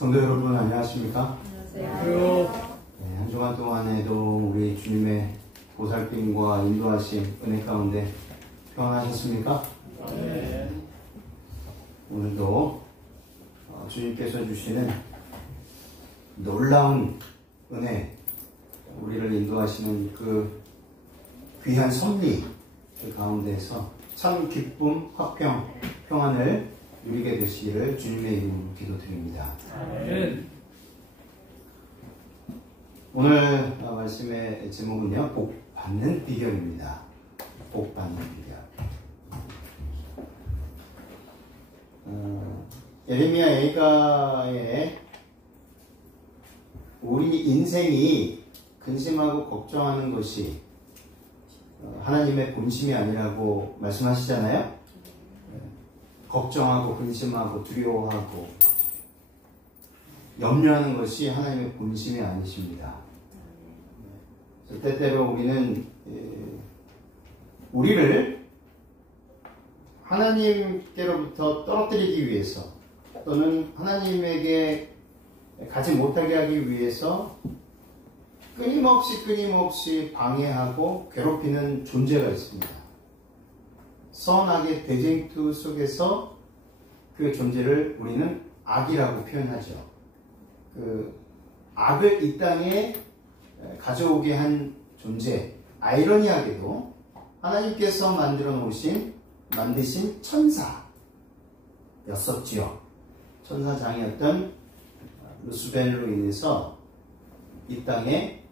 성도 여러분 안녕하십니까? 안녕하세요. 네, 한 주간 동안에도 우리 주님의 보살핌과 인도하심 은혜 가운데 평안하셨습니까? 네. 오늘도 주님께서 주시는 놀라운 은혜, 우리를 인도하시는 그 귀한 섭리 그 가운데서 참 기쁨, 화평, 평안을 누리게 되시기를 주님의 이름으로 기도드립니다. 아멘. 오늘 말씀의 제목은요, 복 받는 비결입니다. 복 받는 비결. 예레미야 애가의 우리 인생이 근심하고 걱정하는 것이 하나님의 본심이 아니라고 말씀하시잖아요. 걱정하고 근심하고 두려워하고 염려하는 것이 하나님의 본심이 아니십니다. 때때로 우리는 우리를 하나님께로부터 떨어뜨리기 위해서 또는 하나님에게 가지 못하게 하기 위해서 끊임없이 방해하고 괴롭히는 존재가 있습니다. 선악의 대쟁투 속에서 그 존재를 우리는 악이라고 표현하죠. 그 악을 이 땅에 가져오게 한 존재, 아이러니하게도 하나님께서 만드신 천사였었지요. 천사장이었던 루스벨로 인해서 이 땅에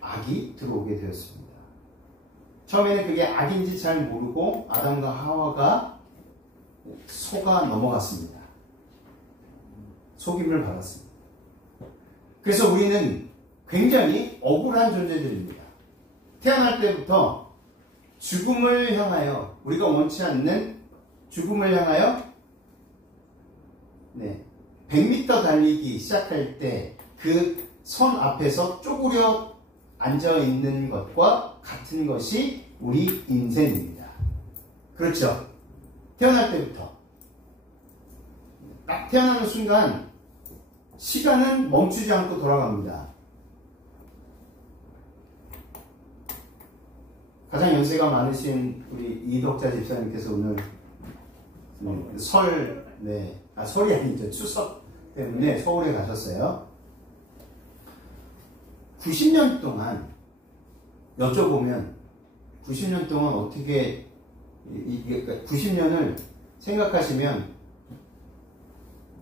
악이 들어오게 되었습니다. 처음에는 그게 악인지 잘 모르고 아담과 하와가 속아 넘어갔습니다. 속임을 받았습니다. 그래서 우리는 굉장히 억울한 존재들입니다. 태어날 때부터 죽음을 향하여, 우리가 원치 않는 죽음을 향하여 100m 달리기 시작할 때 그 선 앞에서 쪼그려 앉아있는 것과 같은 것이 우리 인생입니다. 그렇죠? 태어날 때부터 딱 태어나는 순간 시간은 멈추지 않고 돌아갑니다. 가장 연세가 많으신 우리 이덕자 집사님께서 오늘 설이 아니죠. 추석 때문에 서울에 가셨어요. 90년 동안 여쭤보면 90년 동안 어떻게 90년을 생각하시면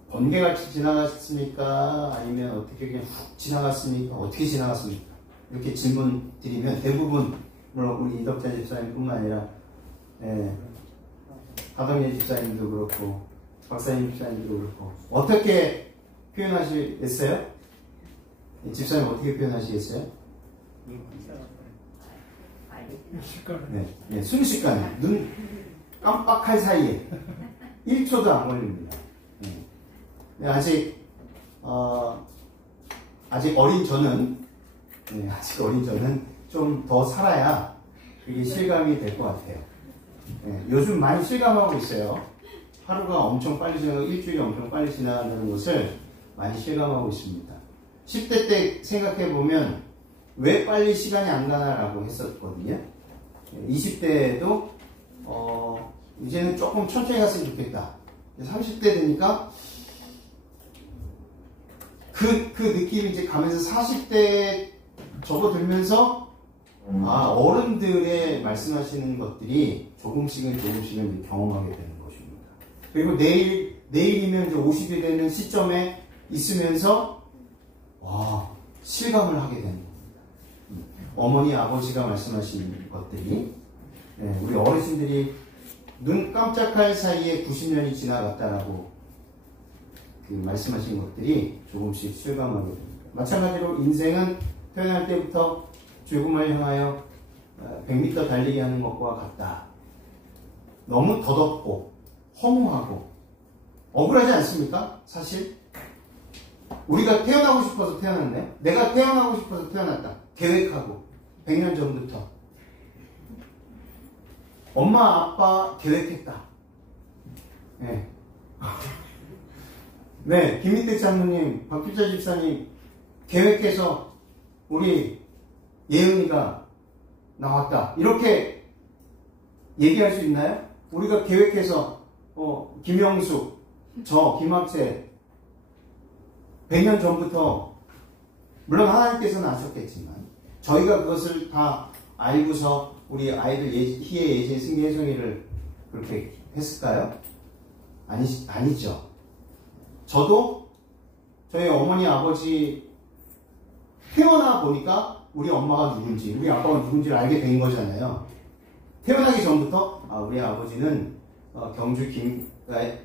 번개같이 지나갔습니까? 아니면 어떻게 그냥 훅 지나갔습니까? 어떻게 지나갔습니까? 이렇게 질문 드리면 대부분 물론 우리 이덕자 집사님뿐만 아니라 하동예 집사님도 그렇고 박사님 집사님도 그렇고 어떻게 표현하시겠어요? 집사님 어떻게 표현하시겠어요? 순식간에 눈 깜빡할 사이에 1초도 안 걸립니다. 아직 어린 저는 좀 더 살아야 그게 실감이 될 것 같아요. 요즘 많이 실감하고 있어요. 하루가 엄청 빨리 지나가고 일주일이 엄청 빨리 지나가는 것을 많이 실감하고 있습니다. 10대 때 생각해보면 왜 빨리 시간이 안 가나라고 했었거든요. 20대에도 이제는 조금 천천히 갔으면 좋겠다. 30대 되니까 그 느낌이 이제 가면서 40대 접어들면서 어른들의 말씀하시는 것들이 조금씩은 경험하게 되는 것입니다. 그리고 내일이면 이제 50이 되는 시점에 있으면서 실감을 하게 되는 겁니다. 어머니, 아버지가 말씀하시는 것들이 우리 어르신들이 눈 깜짝할 사이에 90년이 지나갔다라고 말씀하신 것들이 조금씩 실감하게 됩니다. 마찬가지로 인생은 태어날 때부터 죽음을 향하여 100m 달리기 하는 것과 같다. 너무 더덥고 허무하고 억울하지 않습니까? 사실 우리가 태어나고 싶어서 태어났네요. 내가 태어나고 싶어서 태어났다. 계획하고 100년 전부터 엄마 아빠 계획했다. 네, 김민택 장로님, 박규자 집사님 계획해서 우리 예은이가 나왔다. 이렇게 얘기할 수 있나요? 우리가 계획해서 김영숙, 저 김학재 100년 전부터 물론 하나님께서는 아셨겠지만 저희가 그것을 다 알고서 우리 아이들 희애, 예진, 승기, 혜성이를 그렇게 했을까요? 아니죠. 저도 저희 어머니, 아버지 태어나 보니까 우리 엄마가 누군지, 우리 아빠가 누군지를 알게 된 거잖아요. 태어나기 전부터 우리 아버지는 경주 김가에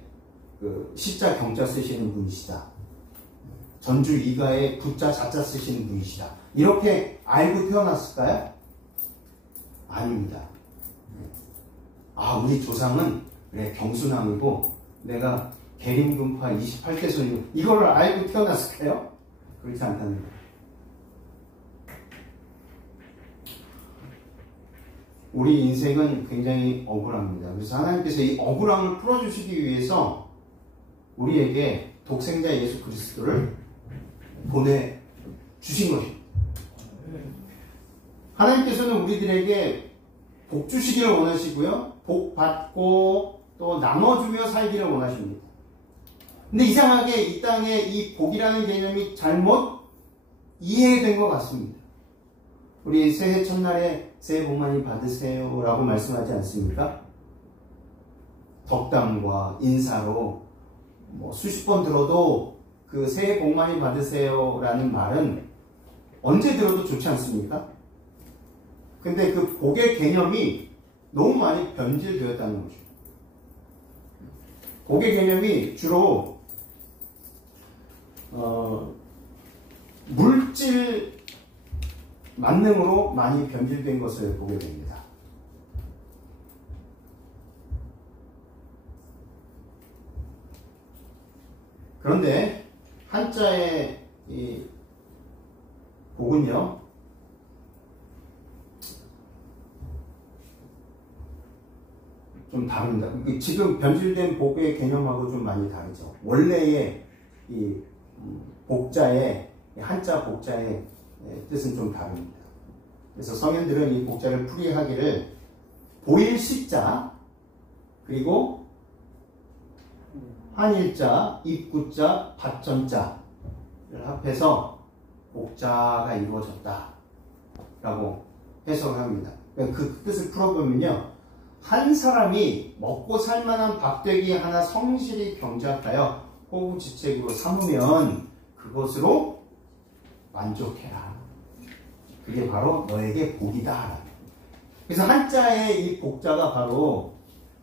시자 경자 쓰시는 분이시다. 전주 이가에 부자 자자 쓰시는 분이시다. 이렇게 알고 태어났을까요? 아닙니다. 우리 조상은 그래 경순왕이고 내가 계림군파 28대 손이고 이거를 알고 태어났을까요? 그렇지 않다는 거예요. 우리 인생은 굉장히 억울합니다. 그래서 하나님께서 이 억울함을 풀어주시기 위해서 우리에게 독생자 예수 그리스도를 보내주신 것입니다. 하나님께서는 우리들에게 복 주시기를 원하시고요. 복 받고 또 나눠주며 살기를 원하십니다. 근데 이상하게 이 땅에 이 복이라는 개념이 잘못 이해된 것 같습니다. 우리 새해 첫날에 새해 복 많이 받으세요 라고 말씀하지 않습니까? 덕담과 인사로 수십 번 들어도 그 새해 복 많이 받으세요 라는 말은 언제 들어도 좋지 않습니까? 근데 그 복의 개념이 너무 많이 변질되었다는 거죠. 복의 개념이 주로 물질 만능으로 많이 변질된 것을 보게 됩니다. 그런데 한자의 이 복은요, 좀 다릅니다. 지금 변질된 복의 개념하고 좀 많이 다르죠. 원래의 이 복자의 한자 복자의 뜻은 좀 다릅니다. 그래서 성인들은 이 복자를 풀이하기를 보일 시자 그리고 한일자, 입구자, 받전자를 합해서 복자가 이루어졌다 라고 해석을 합니다. 그 뜻을 풀어보면요, 한 사람이 먹고 살만한 밥되기 하나 성실히 경작하여 호구지책으로 삼으면 그것으로 만족해라. 그게 바로 너에게 복이다. 그래서 한자의 이 복자가 바로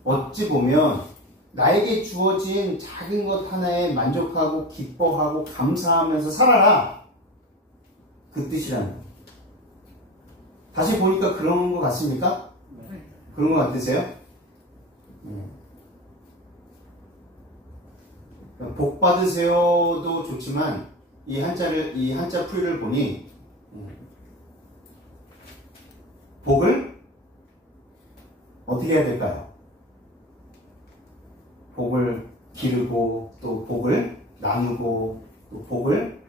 어찌 보면 나에게 주어진 작은 것 하나에 만족하고 기뻐하고 감사하면서 살아라. 그 뜻이라는 거예요. 다시 보니까 그런 것 같습니까? 그런 것 같으세요? 복 받으세요도 좋지만 이 한자 풀이를 보니 복을 어떻게 해야 될까요? 복을 기르고 또 복을 나누고 또 복을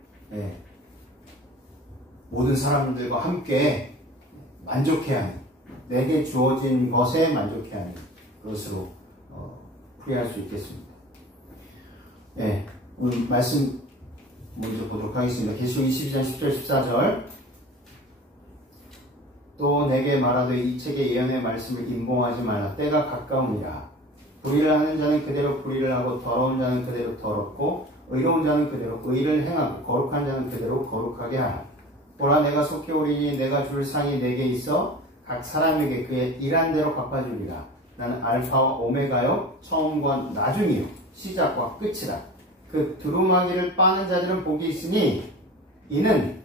모든 사람들과 함께 만족해야 하는, 내게 주어진 것에 만족해야 하는 그것으로 풀이할 수 있겠습니다. 오늘 말씀 먼저 보도록 하겠습니다. 계시록 22장 10절 14절. 또 내게 말하되 이 책의 예언의 말씀을 임봉하지 말라. 때가 가까우니라. 불의를 하는 자는 그대로 불의를 하고 더러운 자는 그대로 더럽고 의로운 자는 그대로 의를 행하고 거룩한 자는 그대로 거룩하게 하라. 보라, 내가 속히 오리니 내가 줄 상이 내게 있어 각 사람에게 그의 일한 대로 갚아주리라. 나는 알파와 오메가요, 처음과 나중이요, 시작과 끝이라. 그 두루마기를 빠는 자들은 복이 있으니 이는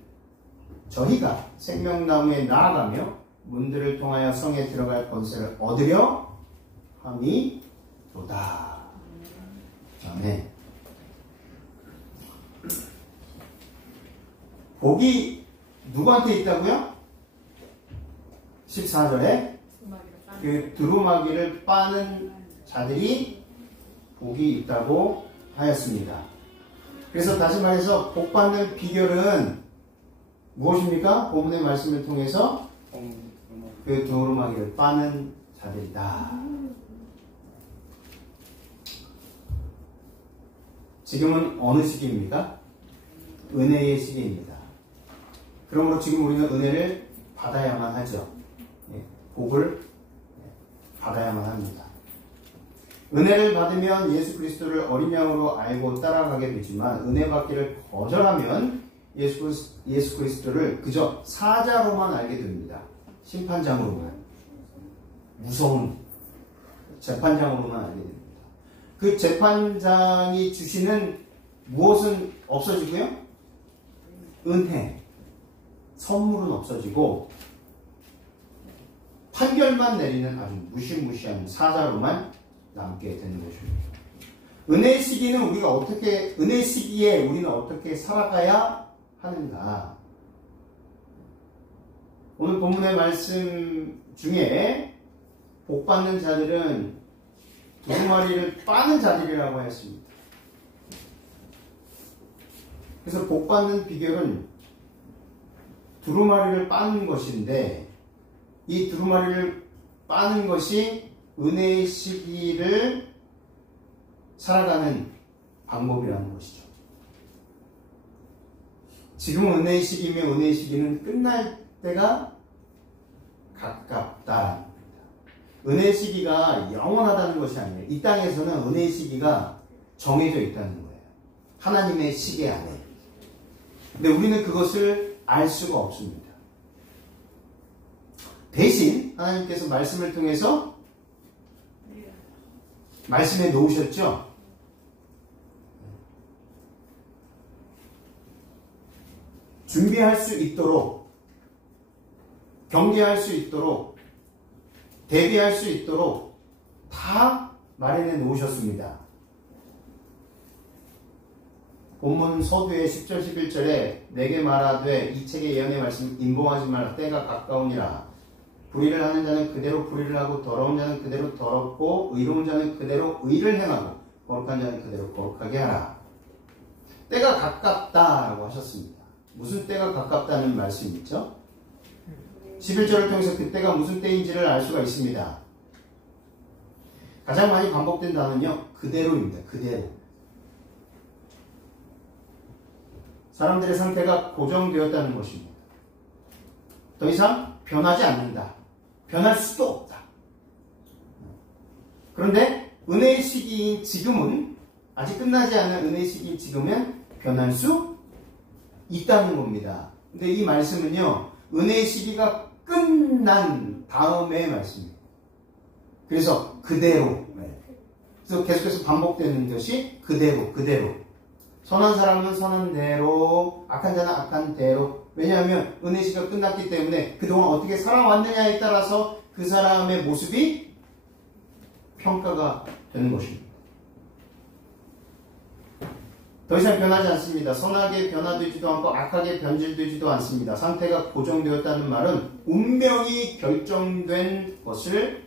저희가 생명나무에 나아가며 문들을 통하여 성에 들어갈 권세를 얻으려 함이로다. 아멘. 복이 누구한테 있다고요? 14절에 그 두루마기를 빠는 자들이 복이 있다고 하였습니다. 그래서 다시 말해서 복받는 비결은 무엇입니까? 본문의 말씀을 통해서 그 두루마기를 빠는 자들이다. 지금은 어느 시기입니까? 은혜의 시기입니다. 그러므로 지금 우리는 은혜를 받아야만 하죠. 복을 받아야만 합니다. 은혜를 받으면 예수 그리스도를 어린 양으로 알고 따라가게 되지만 은혜 받기를 거절하면 예수 그리스도를 그저 사자로만 알게 됩니다. 심판장으로만, 무서운 재판장으로만 알게 됩니다. 그 재판장이 주시는 무엇은 없어지고요? 은혜, 선물은 없어지고 판결만 내리는 아주 무시무시한 사자로만 남게 되는 것입니다. 은혜의 시기는 은혜 시기에 우리는 어떻게 살아가야 하는가? 오늘 본문의 말씀 중에 복 받는 자들은 두루마리를 빠는 자들이라고 했습니다. 그래서 복 받는 비결은 두루마리를 빠는 것인데 이 두루마리를 빠는 것이 은혜의 시기를 살아가는 방법이라는 것이죠. 지금은 은혜의 시기이며 은혜의 시기는 끝날 때가 가깝다. 은혜의 시기가 영원하다는 것이 아니에요. 이 땅에서는 은혜의 시기가 정해져 있다는 거예요. 하나님의 시계 안에. 근데 우리는 그것을 알 수가 없습니다. 대신 하나님께서 말씀을 통해서 말씀에 놓으셨죠? 준비할 수 있도록, 경계할 수 있도록, 대비할 수 있도록 다 마련해 놓으셨습니다. 본문 서두에 10절 11절에 내게 말하되 이 책의 예언의 말씀 임봉하지 말라. 때가 가까우니라. 불의를 하는 자는 그대로 불의를 하고 더러운 자는 그대로 더럽고 의로운 자는 그대로 의를 행하고 거룩한 자는 그대로 거룩하게 하라. 때가 가깝다라고 하셨습니다. 무슨 때가 가깝다는 말씀이 있죠? 11절을 통해서 그때가 무슨 때인지를 알 수가 있습니다. 가장 많이 반복된 단어는요, 그대로입니다. 그대로. 사람들의 상태가 고정되었다는 것입니다. 더 이상 변하지 않는다. 변할 수도 없다. 그런데 은혜의 시기인 지금은, 아직 끝나지 않은 은혜의 시기인 지금은 변할 수 있다는 겁니다. 근데 이 말씀은요, 은혜의 시기가 끝난 다음의 말씀입니다. 그래서 그대로. 그래서 계속해서 반복되는 것이 그대로. 선한 사람은 선한 대로, 악한 자는 악한 대로. 왜냐하면 은혜 시기가 끝났기 때문에 그동안 어떻게 살아왔느냐에 따라서 그 사람의 모습이 평가가 되는 것입니다. 더 이상 변하지 않습니다. 선하게 변화되지도 않고 악하게 변질되지도 않습니다. 상태가 고정되었다는 말은 운명이 결정된 것을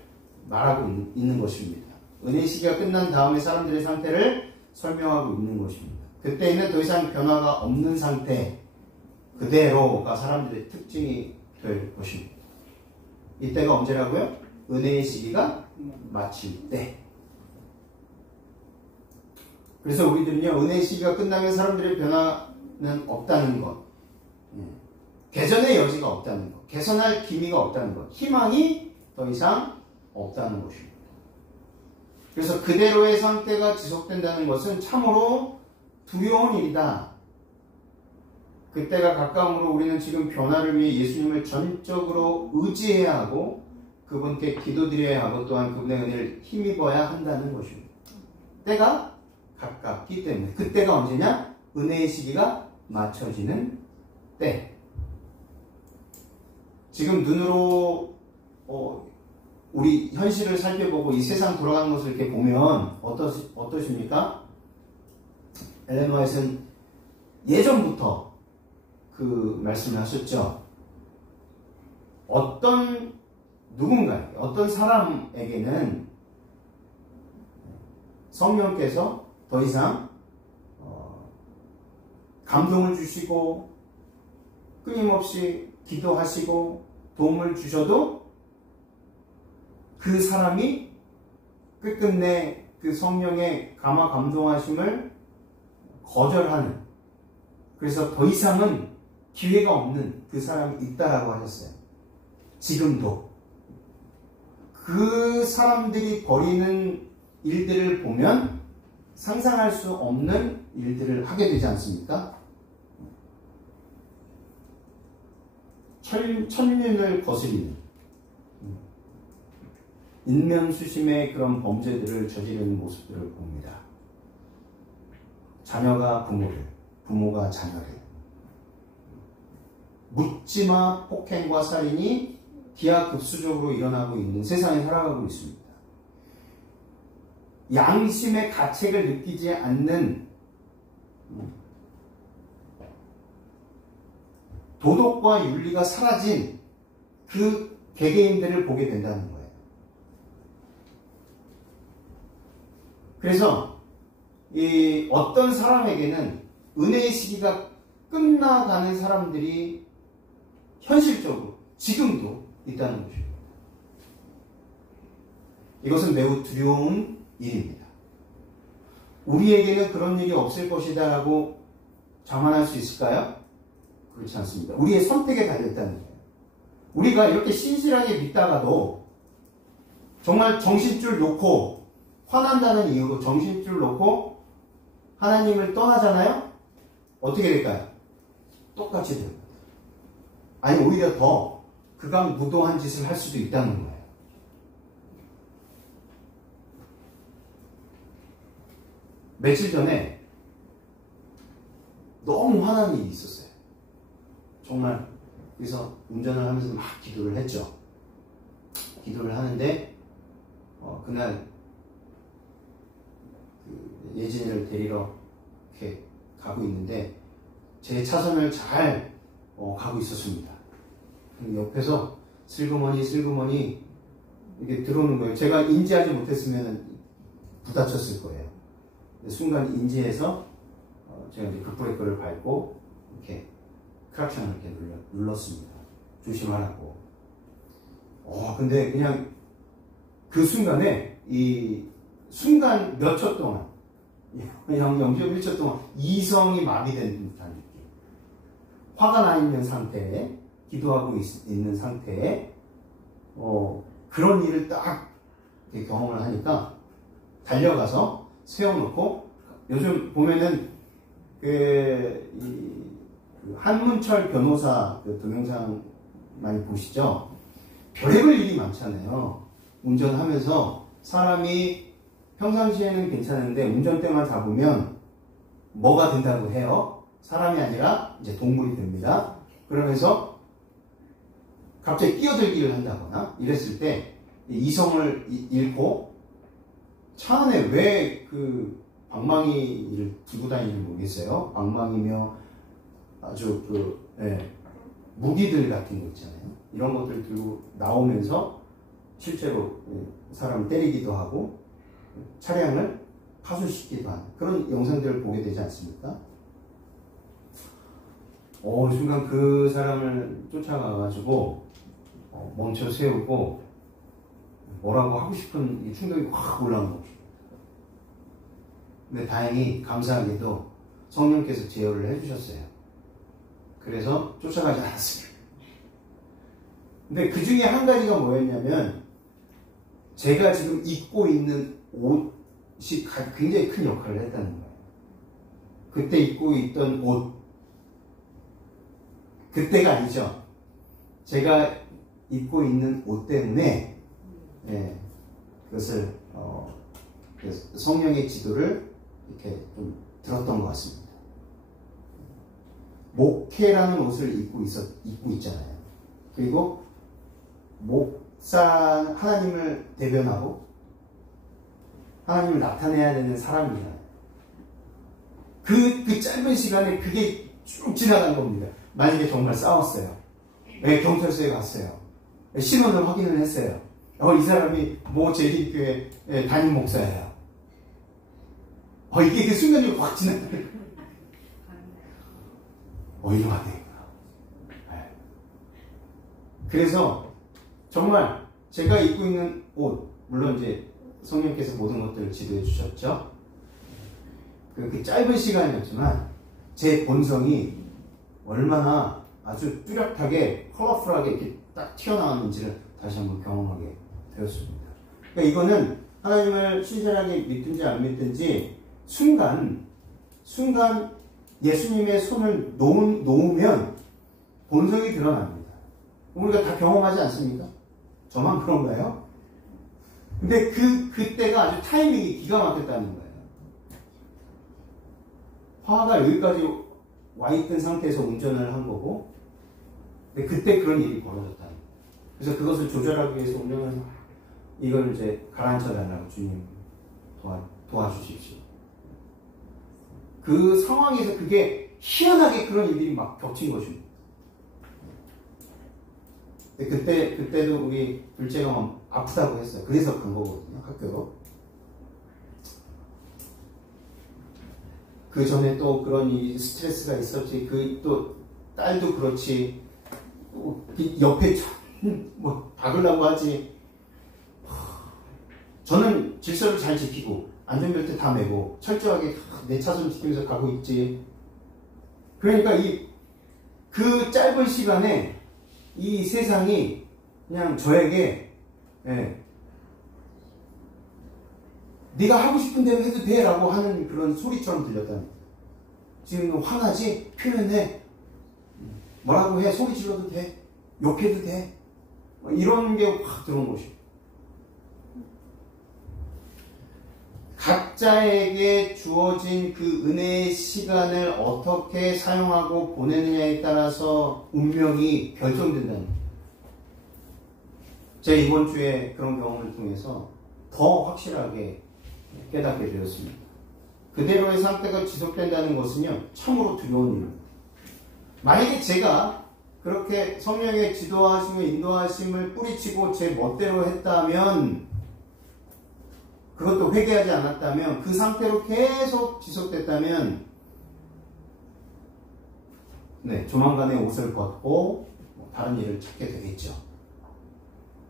말하고 있는 것입니다. 은혜 시기가 끝난 다음에 사람들의 상태를 설명하고 있는 것입니다. 그때에는 더 이상 변화가 없는 상태, 그대로가 사람들의 특징이 될 것입니다. 이때가 언제라고요? 은혜의 시기가 마칠 때. 그래서 우리들은요, 은혜의 시기가 끝나면 사람들의 변화는 없다는 것, 개선의 여지가 없다는 것, 개선할 기미가 없다는 것, 희망이 더 이상 없다는 것입니다. 그래서 그대로의 상태가 지속된다는 것은 참으로 두려운 일이다. 그때가 가까움으로 우리는 지금 변화를 위해 예수님을 전적으로 의지해야 하고 그분께 기도드려야 하고 또한 그분의 은혜를 힘입어야 한다는 것입니다. 때가 가깝기 때문에. 그때가 언제냐? 은혜의 시기가 맞춰지는 때. 지금 눈으로 우리 현실을 살펴보고 이 세상 돌아가는 것을 이렇게 보면 어떠십니까? 엘렌 화이트는 예전부터 그 말씀을 하셨죠. 어떤 누군가에게, 어떤 사람에게는 성령께서 더 이상 감동을 주시고 끊임없이 기도하시고 도움을 주셔도 그 사람이 끝끝내 그 성령의 감화 감동하심을 거절하는, 그래서 더 이상은 기회가 없는 그 사람이 있다라고 하셨어요. 지금도 그 사람들이 벌이는 일들을 보면 상상할 수 없는 일들을 하게 되지 않습니까? 천륜을 거스리는 인면수심의 그런 범죄들을 저지르는 모습들을 봅니다. 자녀가 부모를, 부모가 자녀를, 묻지마 폭행과 살인이 기하급수적으로 일어나고 있는 세상에 살아가고 있습니다. 양심의 가책을 느끼지 않는 도덕과 윤리가 사라진 그 개개인들을 보게 된다는 거예요. 그래서 이 어떤 사람에게는 은혜의 시기가 끝나가는 사람들이 현실적으로 지금도 있다는 것입니다. 이것은 매우 두려운 일입니다. 우리에게는 그런 일이 없을 것이다 라고 자만할 수 있을까요? 그렇지 않습니다. 우리의 선택에 달려있다는 거예요. 우리가 이렇게 신실하게 믿다가도 정말 정신줄 놓고 화난다는 이유로 정신줄 놓고 하나님을 떠나잖아요? 어떻게 될까요? 똑같이 됩니다. 아니 오히려 더 극악무도한 짓을 할 수도 있다는 거예요. 며칠 전에 너무 화난 일이 있었어요. 정말. 그래서 운전을 하면서 막 기도를 했죠. 기도를 하는데 그날 그 예진이를 데리러 이렇게 가고 있는데 제 차선을 잘 가고 있었습니다. 옆에서 슬그머니 이렇게 들어오는 거예요. 제가 인지하지 못했으면 부딪혔을 거예요. 순간 인지해서 제가 이제 급브레이크를 밟고 이렇게 크락션을 이렇게 눌렀습니다. 조심하라고. 근데 그냥 그 순간에 이 순간 몇 초 동안 0.1초 동안 이성이 마비된 듯한 느낌. 화가 나 있는 상태에 기도하고 있는 상태에 그런 일을 딱 경험을 하니까 달려가서 세워놓고, 요즘 보면은 그 한문철 변호사 그 동영상 많이 보시죠? 별의별 일이 많잖아요. 운전하면서 사람이 평상시에는 괜찮은데 운전대만 잡으면 뭐가 된다고 해요? 사람이 아니라 이제 동물이 됩니다. 그러면서 갑자기 끼어들기를 한다거나 이랬을 때 이성을 잃고 차 안에 왜 그 방망이를 들고 다니는지 모르겠어요. 방망이며 아주 무기들 같은 거 있잖아요. 이런 것들 들고 나오면서 실제로 사람을 때리기도 하고 차량을 파손시키기도 하는 그런 영상들을 보게 되지 않습니까? 순간 그 사람을 쫓아가가지고 멈춰 세우고 뭐라고 하고 싶은 이 충동이 확 올라온 거죠. 근데 다행히 감사하게도 성령께서 제어를 해주셨어요. 그래서 쫓아가지 않았습니다. 근데 그 중에 한 가지가 뭐였냐면 제가 지금 입고 있는 옷이 굉장히 큰 역할을 했다는 거예요. 그때 입고 있던 옷, 그때가 아니죠. 제가 입고 있는 옷 때문에 그것을 성령의 지도를 이렇게 좀 들었던 것 같습니다. 목회라는 옷을 입고 있잖아요. 그리고 목사, 하나님을 대변하고 하나님을 나타내야 되는 사람이잖아요. 그 짧은 시간에 그게 쭉 지나간 겁니다. 만약에 정말 싸웠어요. 경찰서에 갔어요. 신원을 확인을 했어요. 이 사람이 제일교회 담임 목사예요. 이게 그 순간적으로 확 지나가요. 어이가 되구나. 네. 그래서 정말 제가 입고 있는 옷, 물론 이제 성령께서 모든 것들을 지도해 주셨죠. 그 짧은 시간이었지만 제 본성이 얼마나 아주 뚜렷하게 컬러풀하게 이렇게 딱 튀어나왔는지를 다시 한번 경험하게 되었습니다. 그러니까 이거는 하나님을 신실하게 믿든지 안 믿든지 순간 예수님의 손을 놓으면 본성이 드러납니다. 우리가 다 경험하지 않습니까? 저만 그런가요? 근데 그때가 아주 타이밍이 기가 막혔다는 거예요. 화가 여기까지 와 있던 상태에서 운전을 한 거고, 근데 그때 그런 일이 벌어졌다는 거예요. 그래서 그것을 조절하기 위해서 운전을 이걸 이제 가라앉혀 달라고 주님 도와주십시오. 그 상황에서 그게 희한하게 그런 일들이 막 겹친 것입니다. 그때도 우리 둘째가 아프다고 했어요. 그래서 간 거거든요, 학교로. 그 전에 또 그런 스트레스가 있었지. 또 딸도 그렇지. 옆에 박으려고 하지. 저는 질서를 잘 지키고 안전벨트 다 매고 철저하게 내 차선 지키면서 가고 있지. 그러니까 그 짧은 시간에 이 세상이 그냥 저에게 네가 하고 싶은 대로 해도 돼 라고 하는 그런 소리처럼 들렸다는 거예요. 지금 화나지? 표현해. 뭐라고 해? 소리 질러도 돼. 욕해도 돼. 이런 게 확 들어온 것이에요. 각자에게 주어진 그 은혜의 시간을 어떻게 사용하고 보내느냐에 따라서 운명이 결정된다는 거예요. 제가 이번 주에 그런 경험을 통해서 더 확실하게 깨닫게 되었습니다. 그대로의 상태가 지속된다는 것은요, 참으로 두려운 일입니다. 만약에 제가 그렇게 성령의 지도하심을 인도하심을 뿌리치고 제 멋대로 했다면, 그것도 회개하지 않았다면, 그 상태로 계속 지속됐다면, 조만간에 옷을 벗고 다른 일을 찾게 되겠죠.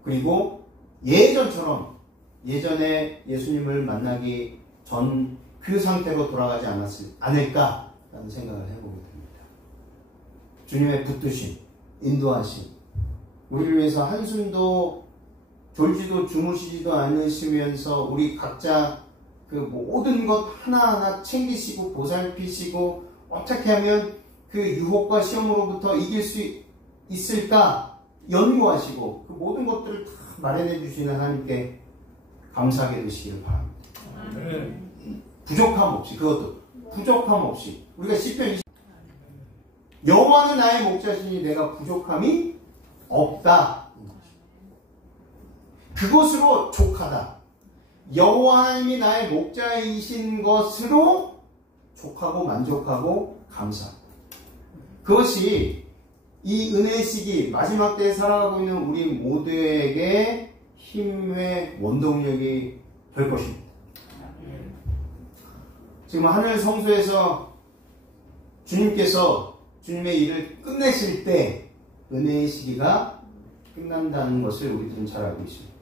그리고 예전에 예수님을 만나기 전 그 상태로 돌아가지 않을까라는 생각을 해보게 됩니다. 주님의 붙드심, 인도하심, 우리를 위해서 한숨도 졸지도 주무시지도 않으시면서 우리 각자 그 모든 것 하나하나 챙기시고 보살피시고 어떻게 하면 그 유혹과 시험으로부터 이길 수 있을까 연구하시고 그 모든 것들을 다 마련해 주시는 하나님께 감사하게 되시기를 바랍니다. 부족함 없이, 그것도 부족함 없이 우리가 시편 20 여호와는 나의 목자시니 내가 부족함이 없다. 그것으로 족하다. 여호와 하나님이 나의 목자이신 것으로 족하고 만족하고 감사합니다. 그것이 이 은혜의 시기 마지막 때에 살아가고 있는 우리 모두에게 힘의 원동력이 될 것입니다. 지금 하늘 성소에서 주님께서 주님의 일을 끝내실 때 은혜의 시기가 끝난다는 것을 우리들은 잘 알고 있습니다.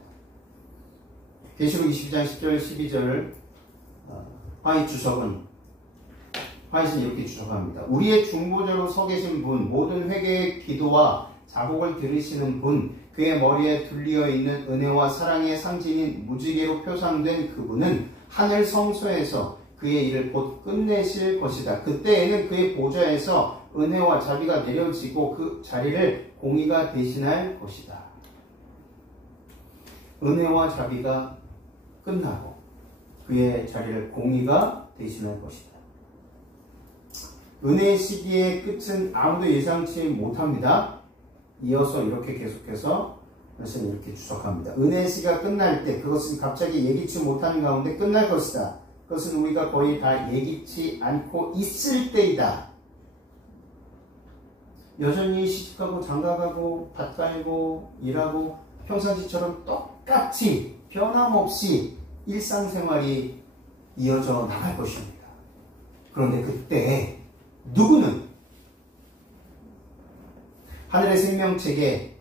계시록 22장 10절 12절 화이트는 이렇게 주석합니다. 우리의 중보자로 서 계신 분, 모든 회개의 기도와 자복을 들으시는 분, 그의 머리에 둘리어 있는 은혜와 사랑의 상징인 무지개로 표상된 그분은 하늘 성소에서 그의 일을 곧 끝내실 것이다. 그때에는 그의 보좌에서 은혜와 자비가 내려지고 그 자리를 공의가 대신할 것이다. 은혜와 자비가 끝나고 그의 자리를 공의가 대신할 것이다. 은혜의 시기의 끝은 아무도 예상치 못합니다. 이어서 이렇게 계속해서 말씀을 이렇게 주석합니다. 은혜의 시기가 끝날 때 그것은 갑자기 예기치 못하는 가운데 끝날 것이다. 그것은 우리가 거의 다 예기치 않고 있을 때이다. 여전히 시집가고 장가가고 밭 갈고 일하고 평상시처럼 똑같이 변함없이 일상생활이 이어져 나갈 것입니다. 그런데 그때 누구는 하늘의 생명책에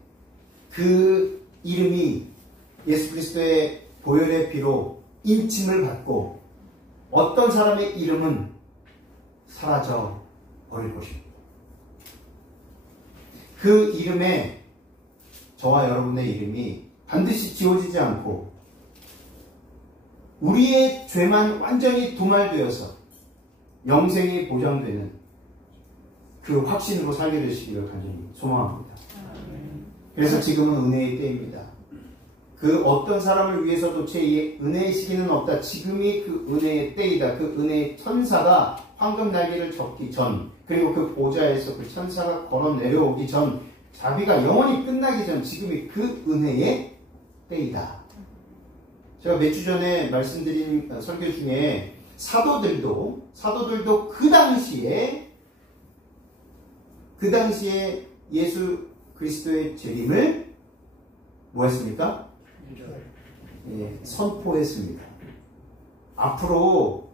그 이름이 예수 그리스도의 보혈의 피로 인침을 받고 어떤 사람의 이름은 사라져 버릴 것입니다. 그 이름에 저와 여러분의 이름이 반드시 지워지지 않고 우리의 죄만 완전히 도말되어서 영생이 보장되는 그 확신으로 살게 되시기를 간절히 소망합니다. 그래서 지금은 은혜의 때입니다. 그 어떤 사람을 위해서도 제 은혜의 시기는 없다. 지금이 그 은혜의 때이다. 그 은혜의 천사가 황금 날개를 접기 전, 그리고 그 보좌에서 그 천사가 걸어 내려오기 전, 자비가 영원히 끝나기 전, 지금이 그 은혜의 때이다. 제가 몇 주 전에 말씀드린 설교 중에 사도들도 그 당시에 예수 그리스도의 재림을 뭐 했습니까? 선포했습니다. 앞으로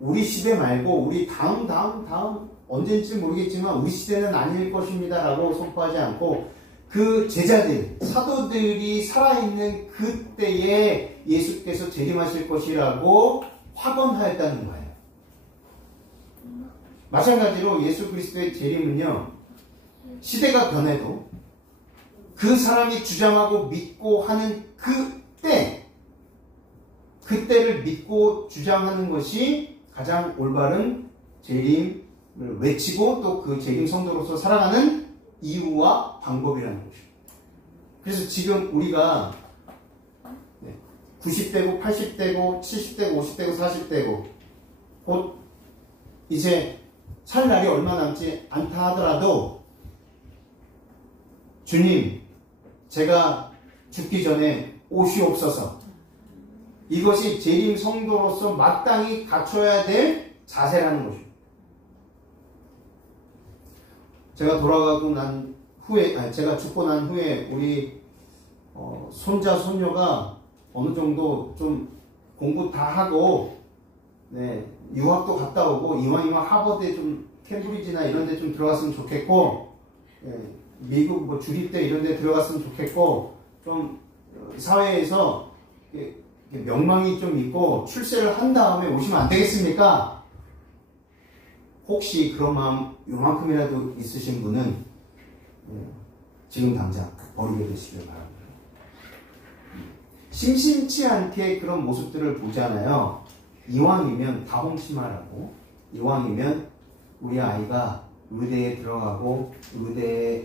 우리 시대 말고 우리 다음 언제인지 모르겠지만 우리 시대는 아닐 것입니다 라고 선포하지 않고 그 제자들, 사도들이 살아있는 그때에 예수께서 재림하실 것이라고 확언하였다는 거예요. 마찬가지로 예수 그리스도의 재림은요, 시대가 변해도 그 사람이 주장하고 믿고 하는 그때를 믿고 주장하는 것이 가장 올바른 재림을 외치고 또 그 재림 성도로서 살아가는 이유와 방법이라는 것입니다. 그래서 지금 우리가 90대고 80대고 70대고 50대고 40대고 곧 이제 살 날이 얼마 남지 않다 하더라도 주님, 제가 죽기 전에 오시옵소서. 이것이 재림 성도로서 마땅히 갖춰야 될 자세라는 것입니다. 제가 돌아가고 난 후에, 제가 죽고 난 후에 우리 손자, 손녀가 어느 정도 좀 공부 다 하고, 유학도 갔다 오고, 이왕이면 하버드에 좀 캠브리지나 이런 데 좀 들어갔으면 좋겠고, 미국 뭐 주립대 이런 데 들어갔으면 좋겠고, 좀 사회에서 명망이 좀 있고 출세를 한 다음에 오시면 안 되겠습니까? 혹시 그런 마음 요만큼이라도 있으신 분은 지금 당장 버리게 되시길 바랍니다. 심심치 않게 그런 모습들을 보잖아요. 이왕이면 다홍심하라고, 이왕이면 우리 아이가 의대에 들어가고 의대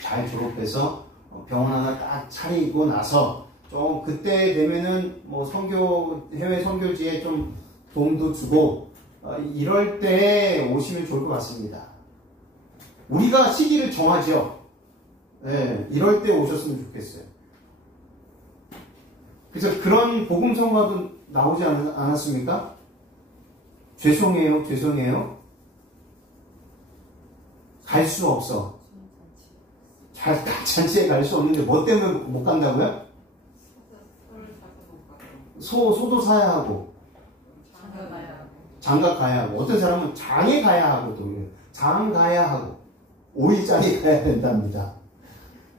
잘 졸업해서 병원 하나 딱 차리고 나서 좀 그때 되면은 뭐 해외 선교지에 좀 도움도 주고 이럴 때 오시면 좋을 것 같습니다. 우리가 시기를 정하죠. 이럴 때 오셨으면 좋겠어요. 그래서 그런 복음 성가도 나오지 않았습니까? 죄송해요. 갈 수 없어. 잔치에 갈 수 없는데 뭐 때문에 못 간다고요? 소도 사야 하고, 장가 가야 하고, 어떤 사람은 장에 가야 하고, 장 가야 하고, 5일장에 가야 된답니다.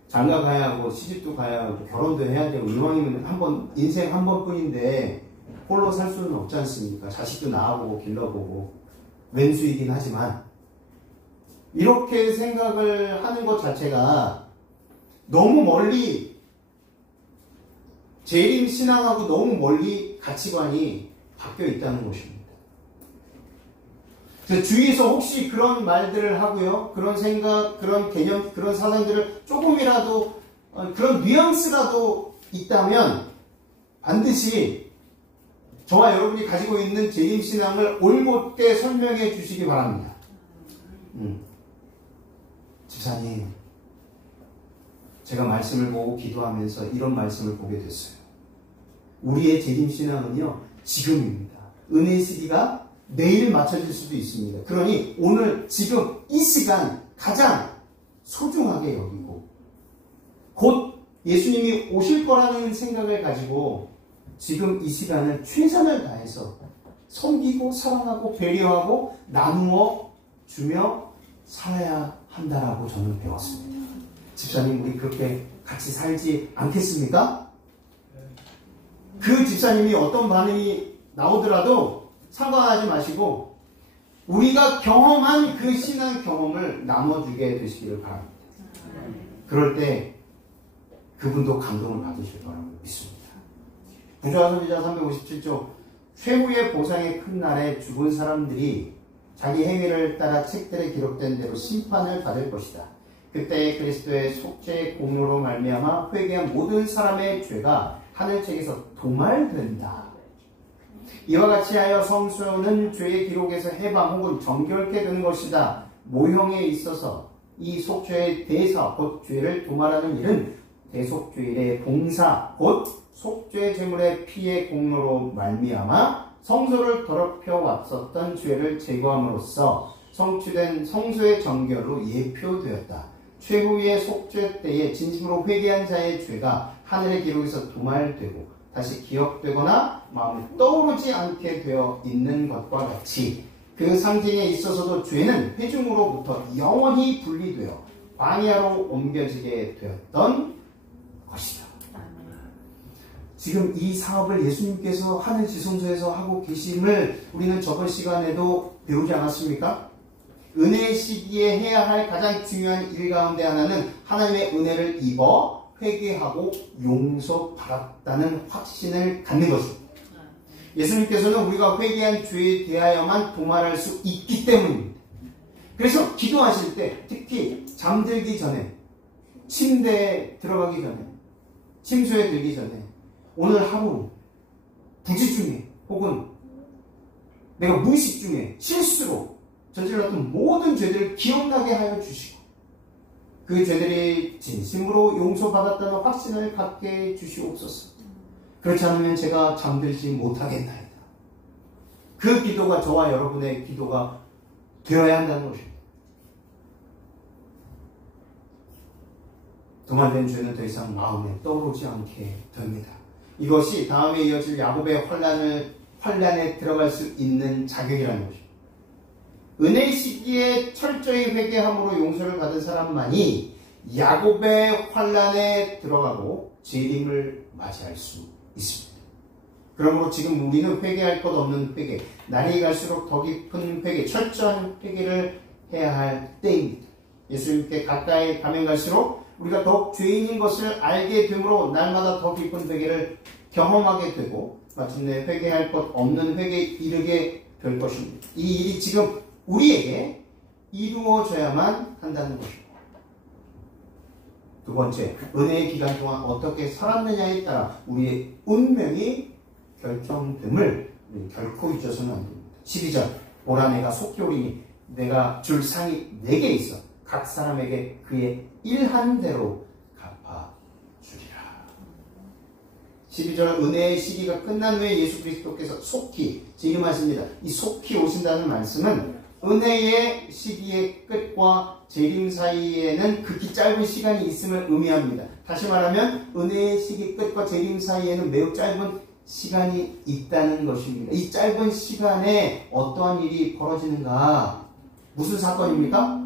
장가 가야 하고, 시집도 가야 하고, 결혼도 해야 되고, 이왕이면 인생 한 번뿐인데 홀로 살 수는 없지 않습니까? 자식도 낳아보고 길러보고, 왼수이긴 하지만 이렇게 생각을 하는 것 자체가 너무 멀리, 재림 신앙하고 너무 멀리 가치관이 바뀌어 있다는 것입니다. 그래서 주위에서 혹시 그런 말들을 하고요, 그런 생각, 그런 개념, 그런 사상들을 조금이라도, 그런 뉘앙스라도 있다면 반드시 저와 여러분이 가지고 있는 재림 신앙을 올곧게 설명해 주시기 바랍니다. 집사님, 제가 말씀을 보고 기도하면서 이런 말씀을 보게 됐어요. 우리의 재림신앙은요, 지금입니다. 은혜의 시기가 내일 맞춰질 수도 있습니다. 그러니 오늘, 지금, 이 시간 가장 소중하게 여기고, 곧 예수님이 오실 거라는 생각을 가지고 지금 이 시간을 최선을 다해서 섬기고, 사랑하고, 배려하고, 나누어 주며 살아야 한다라고 저는 배웠습니다. 집사님, 우리 그렇게 같이 살지 않겠습니까? 그 집사님이 어떤 반응이 나오더라도 상관하지 마시고 우리가 경험한 그 신앙 경험을 나눠주게 되시기를 바랍니다. 그럴 때 그분도 감동을 받으실 거라고 믿습니다. 부조화서기자 357조 최후의 보상의 큰 날에 죽은 사람들이 자기 행위를 따라 책들에 기록된 대로 심판을 받을 것이다. 그때 그리스도의 속죄의 공로로 말미암아 회개한 모든 사람의 죄가 하늘책에서 도말된다. 이와 같이 하여 성소는 죄의 기록에서 해방 혹은 정결케 되는 것이다. 모형에 있어서 이 속죄의 대사 곧 죄를 도말하는 일은 대속죄일의 봉사 곧 속죄 제물의 피의 공로로 말미암아 성소를 더럽혀 왔었던 죄를 제거함으로써 성취된 성소의 정결로 예표되었다. 최후의 속죄 때에 진심으로 회개한 자의 죄가 하늘의 기록에서 도말되고 다시 기억되거나 마음에 떠오르지 않게 되어 있는 것과 같이 그 상징에 있어서도 죄는 회중으로부터 영원히 분리되어 광야로 옮겨지게 되었던 것이다. 지금 이 사업을 예수님께서 하늘 지성소에서 하고 계심을 우리는 저번 시간에도 배우지 않았습니까? 은혜의 시기에 해야 할 가장 중요한 일 가운데 하나는 하나님의 은혜를 입어 회개하고 용서받았다는 확신을 갖는 것입니다. 예수님께서는 우리가 회개한 죄에 대하여만 도말할 수 있기 때문입니다. 그래서 기도하실 때 특히 잠들기 전에 침대에 들어가기 전에 침소에 들기 전에 오늘 하루 부지 중에 혹은 내가 무의식 중에 실수로 저질렀던 모든 죄들을 기억나게 하여 주시고 그 죄들이 진심으로 용서받았다는 확신을 갖게 해 주시옵소서. 그렇지 않으면 제가 잠들지 못하겠나이다. 그 기도가 저와 여러분의 기도가 되어야 한다는 것입니다. 도말된 죄는 더 이상 마음에 떠오르지 않게 됩니다. 이것이 다음에 이어질 야곱의 환란에 들어갈 수 있는 자격이라는 것입니다. 은혜의 시기에 철저히 회개함으로 용서를 받은 사람만이 야곱의 환란에 들어가고 재림을 맞이할 수 있습니다. 그러므로 지금 우리는 회개할 것 없는 회개, 날이 갈수록 더 깊은 회개, 철저한 회개를 해야 할 때입니다. 예수님께 가까이 가면 갈수록 우리가 더욱 죄인인 것을 알게 되므로 날마다 더 깊은 회개를 경험하게 되고 마침내 회개할 것 없는 회개에 이르게 될 것입니다. 이 일이 지금 우리에게 이루어져야만 한다는 것입니다. 두 번째, 은혜의 기간 동안 어떻게 살았느냐에 따라 우리의 운명이 결정됨을 결코 잊어서는 안 됩니다. 12절, 오라 내가 속히 오리니 내가 줄 상이 내게 있어 각 사람에게 그의 일한 대로 갚아주리라. 12절, 은혜의 시기가 끝난 후에 예수 그리스도께서 속히 재림하십니다. 이 속히 오신다는 말씀은 은혜의 시기의 끝과 재림 사이에는 극히 짧은 시간이 있음을 의미합니다. 다시 말하면 은혜의 시기 끝과 재림 사이에는 매우 짧은 시간이 있다는 것입니다. 이 짧은 시간에 어떠한 일이 벌어지는가? 무슨 사건입니까?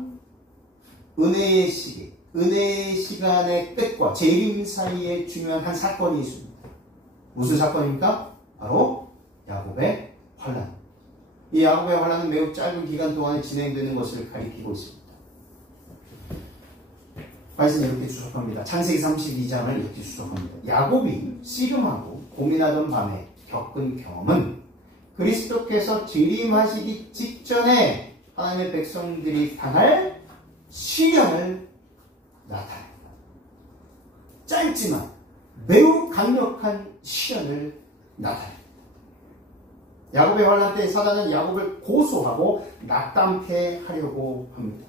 은혜의 시기, 은혜의 시간의 끝과 재림 사이에 중요한 한 사건이 있습니다. 무슨 사건입니까? 바로 야곱의 환란. 이 야곱의 환란은 매우 짧은 기간 동안에 진행되는 것을 가리키고 있습니다. 말씀 이렇게 추석합니다. 창세기 32장을 이렇게 추석합니다. 야곱이 씨름하고 고민하던 밤에 겪은 경험은 그리스도께서 재림하시기 직전에 하나님의 백성들이 당할 시련을 나타냅니다. 짧지만 매우 강력한 시련을 나타냅니다. 야곱의 환란 때 사단은 야곱을 고소하고 낙담케 하려고 합니다.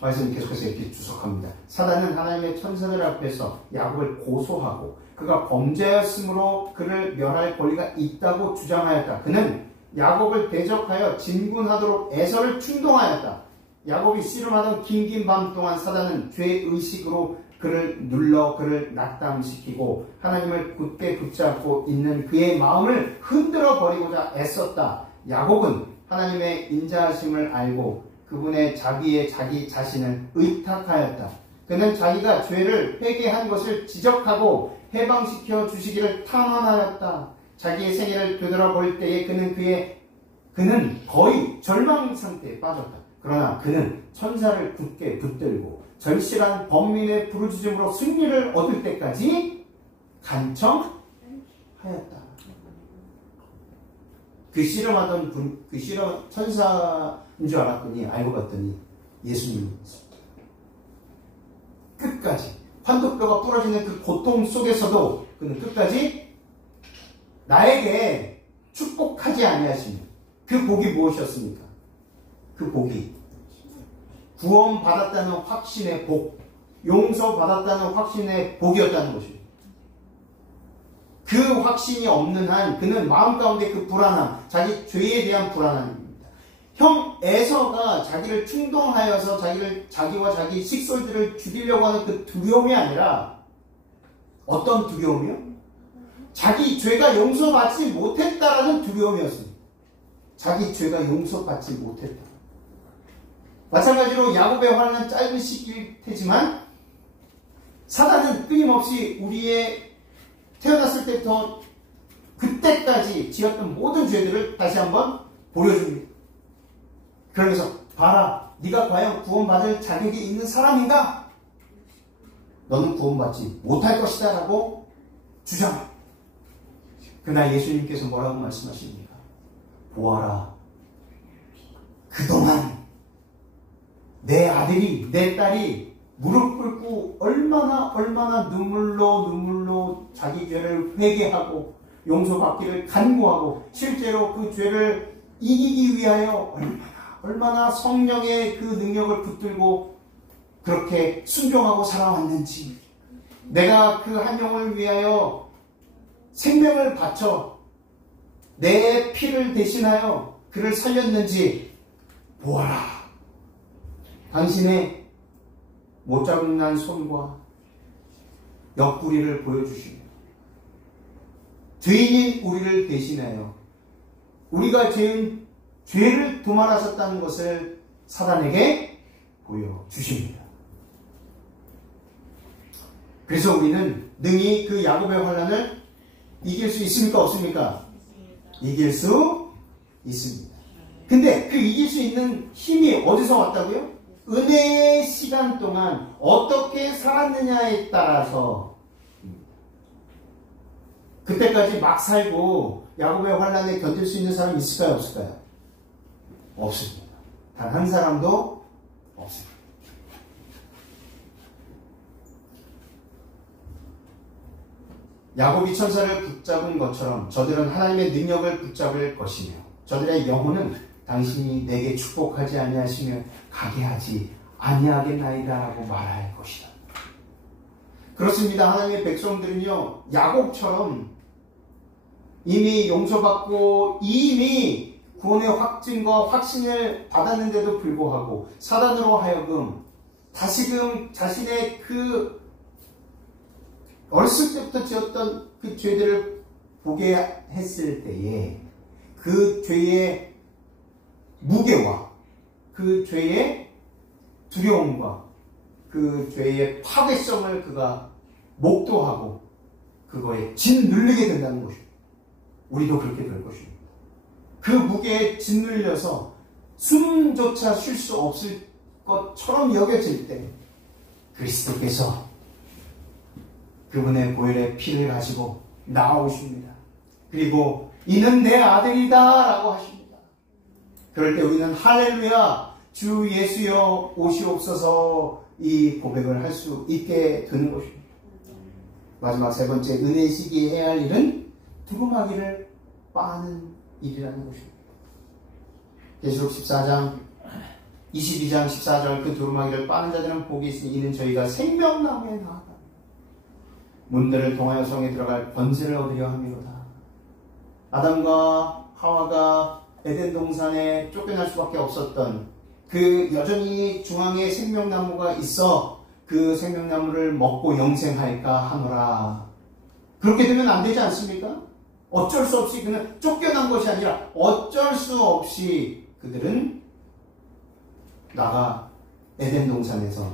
말씀 계속해서 이렇게 주석합니다. 사단은 하나님의 천사들 앞에서 야곱을 고소하고 그가 범죄였으므로 그를 멸할 권리가 있다고 주장하였다. 그는 야곱을 대적하여 진군하도록 에서를 충동하였다. 야곱이 씨름하던 긴긴 밤 동안 사단은 죄의식으로 그를 눌러 그를 낙담시키고 하나님을 굳게 붙잡고 있는 그의 마음을 흔들어 버리고자 애썼다. 야곱은 하나님의 인자하심을 알고 그분의 자기 자신을 의탁하였다. 그는 자기가 죄를 회개한 것을 지적하고 해방시켜 주시기를 탐험하였다. 자기의 생애를 되돌아볼 때에 그는 거의 절망 상태에 빠졌다. 그러나 그는 천사를 굳게 붙들고 절실한 범민의 부르짖음으로 승리를 얻을 때까지 간청하였다. 그 실험하던 분, 천사인 줄 알았더니 알고 봤더니 예수님이었습니다. 끝까지 환도뼈가 부러지는 그 고통 속에서도 그는 끝까지 나에게 축복하지 아니하시며 그 복이 무엇이었습니까? 그 복이 구원받았다는 확신의 복, 용서받았다는 확신의 복이었다는 것입니다. 그 확신이 없는 한 그는 마음 가운데 그 불안함, 자기 죄에 대한 불안함입니다. 형 에서가 자기를 충동하여서 자기와 자기 식솔들을 죽이려고 하는 그 두려움이 아니라 어떤 두려움이요? 자기 죄가 용서받지 못했다라는 두려움이었습니다. 자기 죄가 용서받지 못했다. 마찬가지로 야곱의 환난은 짧은 시기일 테지만 사단은 끊임없이 우리의 태어났을 때부터 그때까지 지었던 모든 죄들을 다시 한번 보여줍니다. 그러면서 봐라, 네가 과연 구원받을 자격이 있는 사람인가? 너는 구원받지 못할 것이다 라고 주장합니다. 그러나 예수님께서 뭐라고 말씀하십니까? 보아라, 그동안 내 아들이, 내 딸이 무릎 꿇고 얼마나 눈물로 자기 죄를 회개하고 용서받기를 간구하고 실제로 그 죄를 이기기 위하여 얼마나 성령의 그 능력을 붙들고 그렇게 순종하고 살아왔는지, 내가 그 한 영을 위하여 생명을 바쳐 내 피를 대신하여 그를 살렸는지 보아라. 당신의 못자국난 손과 옆구리를 보여주시며 죄인인 우리를 대신하여 우리가 죄를 도말하셨다는 것을 사단에게 보여주십니다. 그래서 우리는 능히 그 야곱의 환난을 이길 수 있습니까? 없습니까? 이길 수 있습니다. 근데 그 이길 수 있는 힘이 어디서 왔다고요? 은혜의 시간 동안 어떻게 살았느냐에 따라서 그때까지 막 살고 야곱의 환난에 견딜 수 있는 사람이 있을까요? 없을까요? 없습니다. 단 한 사람도 없습니다. 야곱이 천사를 붙잡은 것처럼 저들은 하나님의 능력을 붙잡을 것이며 저들의 영혼은 당신이 내게 축복하지 아니하시며 가게 하지 아니하겠나이다 라고 말할 것이다. 그렇습니다. 하나님의 백성들은요, 야곱처럼 이미 용서받고 이미 구원의 확증과 확신을 받았는데도 불구하고 사단으로 하여금 다시금 자신의 그 어렸을 때부터 지었던 그 죄들을 보게 했을 때에 그 죄의 무게와 그 죄의 두려움과 그 죄의 파괴성을 그가 목도하고 그거에 짓눌리게 된다는 것입니다. 우리도 그렇게 될 것입니다. 그 무게에 짓눌려서 숨조차 쉴 수 없을 것처럼 여겨질 때 그리스도께서 그분의 보혈의 피를 가지고 나오십니다. 그리고 이는 내 아들이다 라고 하십니다. 그럴 때 우리는 할렐루야 주 예수여 오시옵소서 이 고백을 할 수 있게 되는 것입니다. 마지막 세 번째, 은혜의 시기에 해야 할 일은 두루마기를 빠는 일이라는 것입니다. 계시록 14장 22장 14절 그 두루마기를 빠는 자들은 복이 있으니 이는 저희가 생명나무에 나아가 문들을 통하여 성에 들어갈 번제를 얻으려 함이로다. 아담과 하와가 에덴 동산에 쫓겨날 수밖에 없었던 그 여전히 중앙에 생명나무가 있어 그 생명나무를 먹고 영생할까 하노라. 그렇게 되면 안 되지 않습니까? 어쩔 수 없이 그는 쫓겨난 것이 아니라 어쩔 수 없이 그들은 에덴 동산에서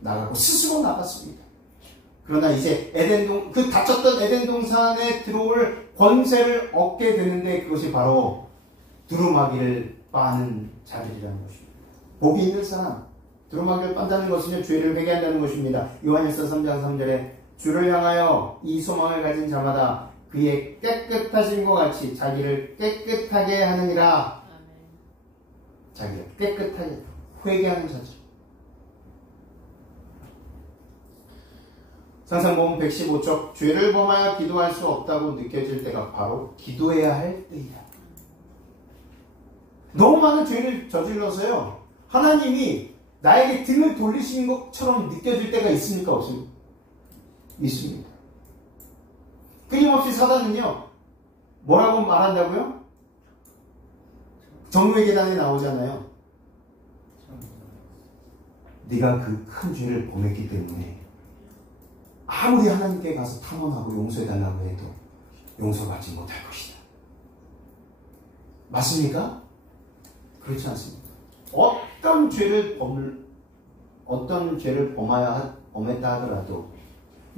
나가고 스스로 나갔습니다. 그러나 이제 그 닫혔던 에덴 동산에 들어올 권세를 얻게 되는데 그것이 바로 두루마기를 빠는 자들이라는 것입니다. 복이 있는 사람, 두루마기를 빤다는 것은요, 죄를 회개한다는 것입니다. 요한일서 3장 3절에 주를 향하여 이 소망을 가진 자마다 그의 깨끗하심과 같이 자기를 깨끗하게 하느니라. 자기를 깨끗하게 회개하는 자죠. 상상복음 115쪽 죄를 범하여 기도할 수 없다고 느껴질 때가 바로 기도해야 할 때이다. 너무 많은 죄를 저질러서요, 하나님이 나에게 등을 돌리시는 것처럼 느껴질 때가 있습니까? 없습니까? 있습니다. 끊임없이 사단은요, 뭐라고 말한다고요? 정죄의 계단에 나오잖아요. 네가 그 큰 죄를 범했기 때문에 아무리 하나님께 가서 탐원하고 용서해달라고 해도 용서받지 못할 것이다. 맞습니까? 그렇지 않습니다. 어떤 죄를 범했다 하더라도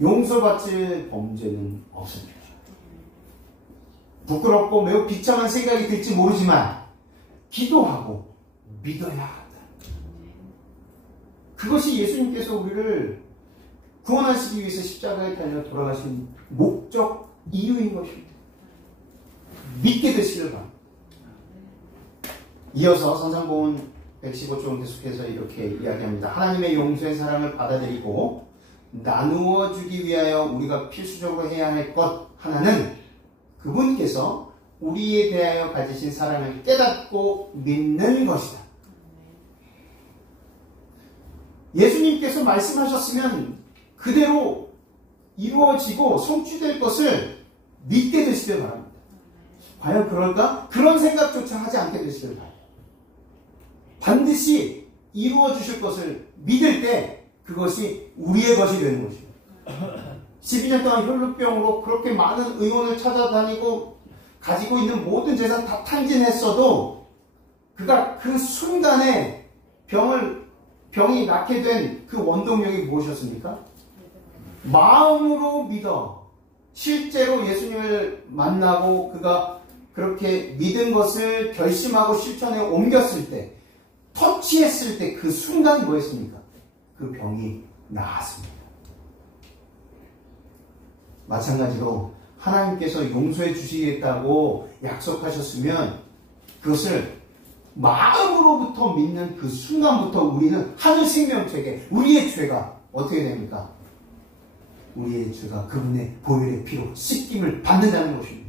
용서받을 범죄는 없습니다. 부끄럽고 매우 비참한 생각이 들지 모르지만 기도하고 믿어야 한다. 그것이 예수님께서 우리를 구원하시기 위해서 십자가에 달려 돌아가신 목적, 이유인 것입니다. 믿게 되시길 바랍니다. 이어서 산상보훈 115쪽 계속해서 이렇게 이야기합니다. 하나님의 용서의 사랑을 받아들이고 나누어 주기 위하여 우리가 필수적으로 해야 할 것 하나는 그분께서 우리에 대하여 가지신 사랑을 깨닫고 믿는 것이다. 예수님께서 말씀하셨으면 그대로 이루어지고 성취될 것을 믿게 되시길 바랍니다. 과연 그럴까? 그런 생각조차 하지 않게 되시길 바랍니다. 반드시 이루어 주실 것을 믿을 때 그것이 우리의 것이 되는 것입니다. 12년 동안 혈루병으로 그렇게 많은 의원을 찾아다니고 가지고 있는 모든 재산 다 탕진했어도 그가 그 순간에 병이 낫게 된 그 원동력이 무엇이었습니까? 마음으로 믿어 실제로 예수님을 만나고 그가 그렇게 믿은 것을 결심하고 실천에 옮겼을 때, 터치했을 때 그 순간 뭐였습니까? 그 병이 나았습니다. 마찬가지로 하나님께서 용서해 주시겠다고 약속하셨으면 그것을 마음으로부터 믿는 그 순간부터 우리는 하늘 생명체계, 우리의 죄가 어떻게 됩니까? 우리의 죄가 그분의 보혈의 피로 씻김을 받는다는 것입니다.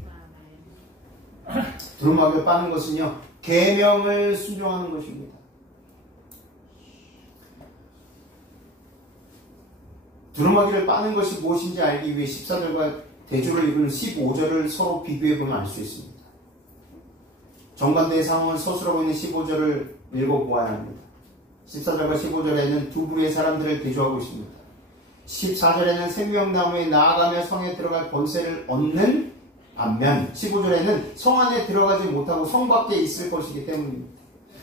두루마기를 빠는 것은요, 계명을 순종하는 것입니다. 두루마기를 빠는 것이 무엇인지 알기 위해 14절과 대조를 이루는 15절을 서로 비교해보면 알 수 있습니다. 정반대의 상황을 서술하고 있는 15절을 읽어보아야 합니다. 14절과 15절에는 두 부류의 사람들을 대조하고 있습니다. 14절에는 생명나무에 나아가며 성에 들어갈 권세를 얻는 반면 15절에는 성 안에 들어가지 못하고 성 밖에 있을 것이기 때문입니다.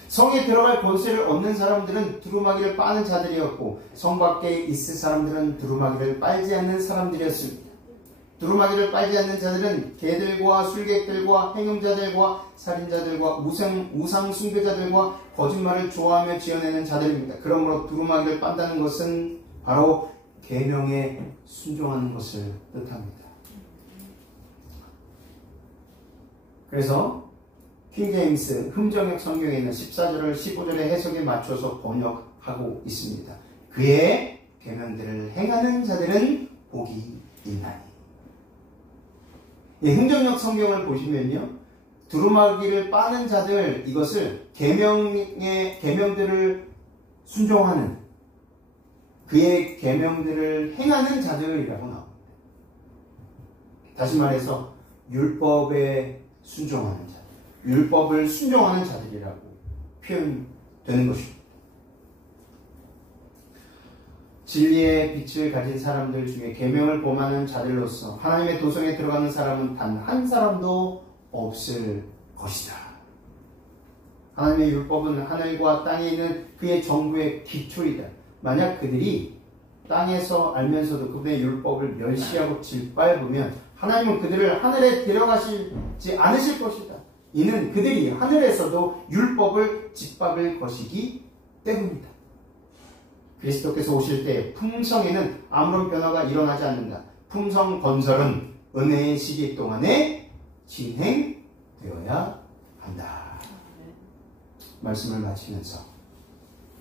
성에 들어갈 권세를 얻는 사람들은 두루마기를 빠는 자들이었고 성 밖에 있을 사람들은 두루마기를 빨지 않는 사람들이었습니다. 두루마기를 빨지 않는 자들은 개들과 술객들과 행음자들과 살인자들과 우상 숭배자들과 거짓말을 좋아하며 지어내는 자들입니다. 그러므로 두루마기를 빤다는 것은 바로 계명에 순종하는 것을 뜻합니다. 그래서 킹제임스 흠정역 성경에 있는 14절을 15절의 해석에 맞춰서 번역하고 있습니다. 그의 계명들을 행하는 자들은 복이 있나니. 흠정역 성경을 보시면요, 두루마기를 빠는 자들, 이것을 계명들을 순종하는, 그의 계명들을 행하는 자들이라고 나옵니다. 다시 말해서 율법에 순종하는 자들, 율법을 순종하는 자들이라고 표현되는 것입니다. 진리의 빛을 가진 사람들 중에 계명을 범하는 자들로서 하나님의 도성에 들어가는 사람은 단 한 사람도 없을 것이다. 하나님의 율법은 하늘과 땅에 있는 그의 정부의 기초이다. 만약 그들이 땅에서 알면서도 그분의 율법을 멸시하고 짓밟으면 하나님은 그들을 하늘에 데려가시지 않으실 것이다. 이는 그들이 하늘에서도 율법을 짓밟을 것이기 때문이다. 그리스도께서 오실 때 풍성에는 아무런 변화가 일어나지 않는다. 풍성 건설은 은혜의 시기 동안에 진행되어야 한다. 말씀을 마치면서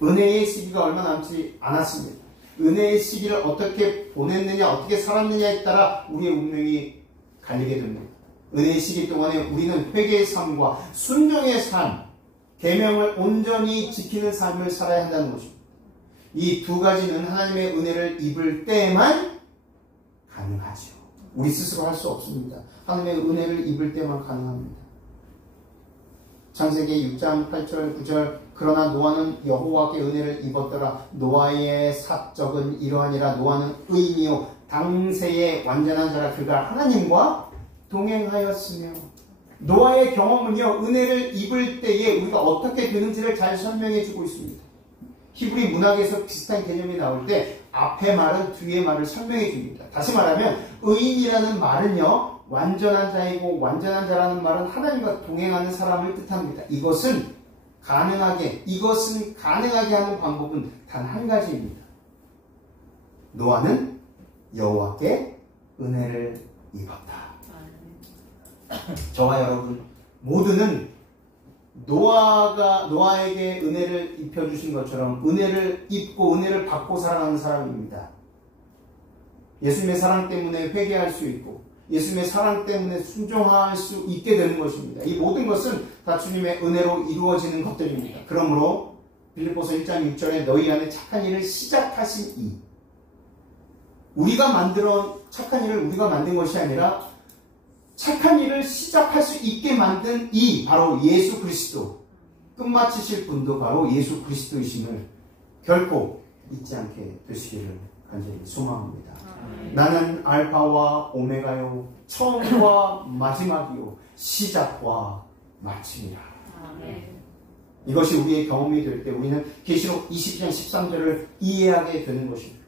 은혜의 시기가 얼마 남지 않았습니다. 은혜의 시기를 어떻게 보냈느냐, 어떻게 살았느냐에 따라 우리의 운명이 갈리게 됩니다. 은혜의 시기 동안에 우리는 회개의 삶과 순종의 삶, 계명을 온전히 지키는 삶을 살아야 한다는 것입니다. 이 두 가지는 하나님의 은혜를 입을 때에만 가능하죠. 우리 스스로 할 수 없습니다. 하나님의 은혜를 입을 때만 가능합니다. 창세기 6장 8절 9절 그러나 노아는 여호와께 은혜를 입었더라. 노아의 사적은 이러하니라. 노아는 의인이요 당세의 완전한 자라. 그가 하나님과 동행하였으며. 노아의 경험은요, 은혜를 입을 때에 우리가 어떻게 되는지를 잘 설명해 주고 있습니다. 히브리 문학에서 비슷한 개념이 나올 때 앞의 말은 뒤의 말을 설명해 줍니다. 다시 말하면 의인이라는 말은요, 완전한 자이고 완전한 자라는 말은 하나님과 동행하는 사람을 뜻합니다. 이것은 가능하게 하는 방법은 단 한 가지입니다. 노아는 여호와께 은혜를 입었다. 저와 여러분 모두는 노아에게 은혜를 입혀주신 것처럼 은혜를 입고 은혜를 받고 살아가는 사람입니다. 예수님의 사랑 때문에 회개할 수 있고 예수님의 사랑 때문에 순종할 수 있게 되는 것입니다. 이 모든 것은 다 주님의 은혜로 이루어지는 것들입니다. 그러므로 빌립보서 1장 6절에 너희 안에 착한 일을 시작하신 이, 착한 일을 우리가 만든 것이 아니라 착한 일을 시작할 수 있게 만든 이 바로 예수 그리스도, 끝마치실 분도 바로 예수 그리스도이심을 결코 잊지 않게 되시기를 간절히 소망합니다. 나는 알파와 오메가요 처음과 마지막이요 시작과 마침이라. 이것이 우리의 경험이 될 때 우리는 계시록 20장 13절을 이해하게 되는 것입니다.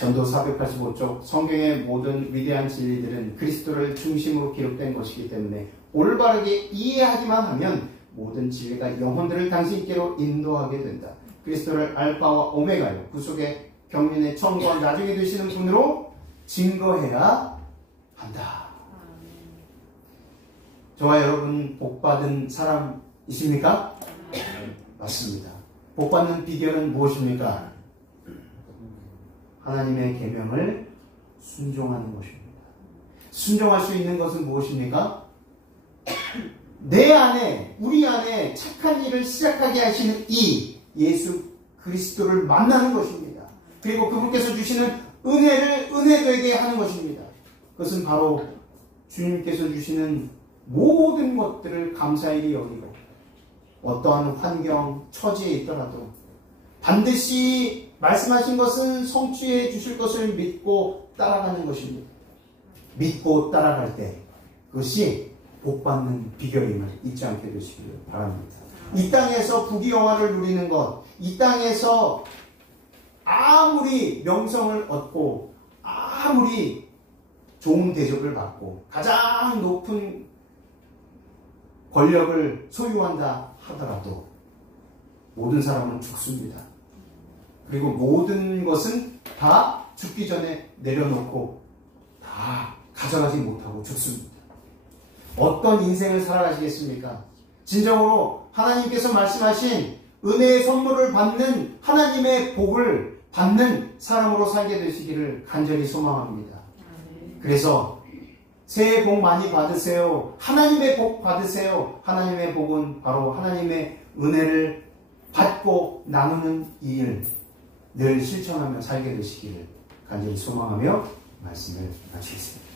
전도 485쪽 성경의 모든 위대한 진리들은 그리스도를 중심으로 기록된 것이기 때문에 올바르게 이해하기만 하면 모든 진리가 영혼들을 당신께로 인도하게 된다. 그리스도를 알파와 오메가요 구속의 경륜의 처음과 나중에 되시는 분으로 증거해야 한다. 저와 여러분 복받은 사람이십니까? 맞습니다. 복받는 비결은 무엇입니까? 하나님의 계명을 순종하는 것입니다. 순종할 수 있는 것은 무엇입니까? 우리 안에 착한 일을 시작하게 하시는 이 예수 그리스도를 만나는 것입니다. 그리고 그분께서 주시는 은혜를 은혜되게 하는 것입니다. 그것은 바로 주님께서 주시는 모든 것들을 감사히 여기고 어떠한 환경, 처지에 있더라도 반드시 말씀하신 것은 성취해 주실 것을 믿고 따라가는 것입니다. 믿고 따라갈 때 그것이 복받는 비결임을 잊지 않게 되시기를 바랍니다. 이 땅에서 부귀영화를 누리는 것, 이 땅에서 아무리 명성을 얻고 아무리 좋은 대접을 받고 가장 높은 권력을 소유한다 하더라도 모든 사람은 죽습니다. 그리고 모든 것은 다 죽기 전에 내려놓고 다 가져가지 못하고 죽습니다. 어떤 인생을 살아가시겠습니까? 진정으로 하나님께서 말씀하신 은혜의 선물을 받는 하나님의 복을 받는 사람으로 살게 되시기를 간절히 소망합니다. 그래서 새해 복 많이 받으세요. 하나님의 복 받으세요. 하나님의 복은 바로 하나님의 은혜를 받고 나누는 일 늘 실천하며 살게 되시기를 간절히 소망하며 말씀을 마치겠습니다.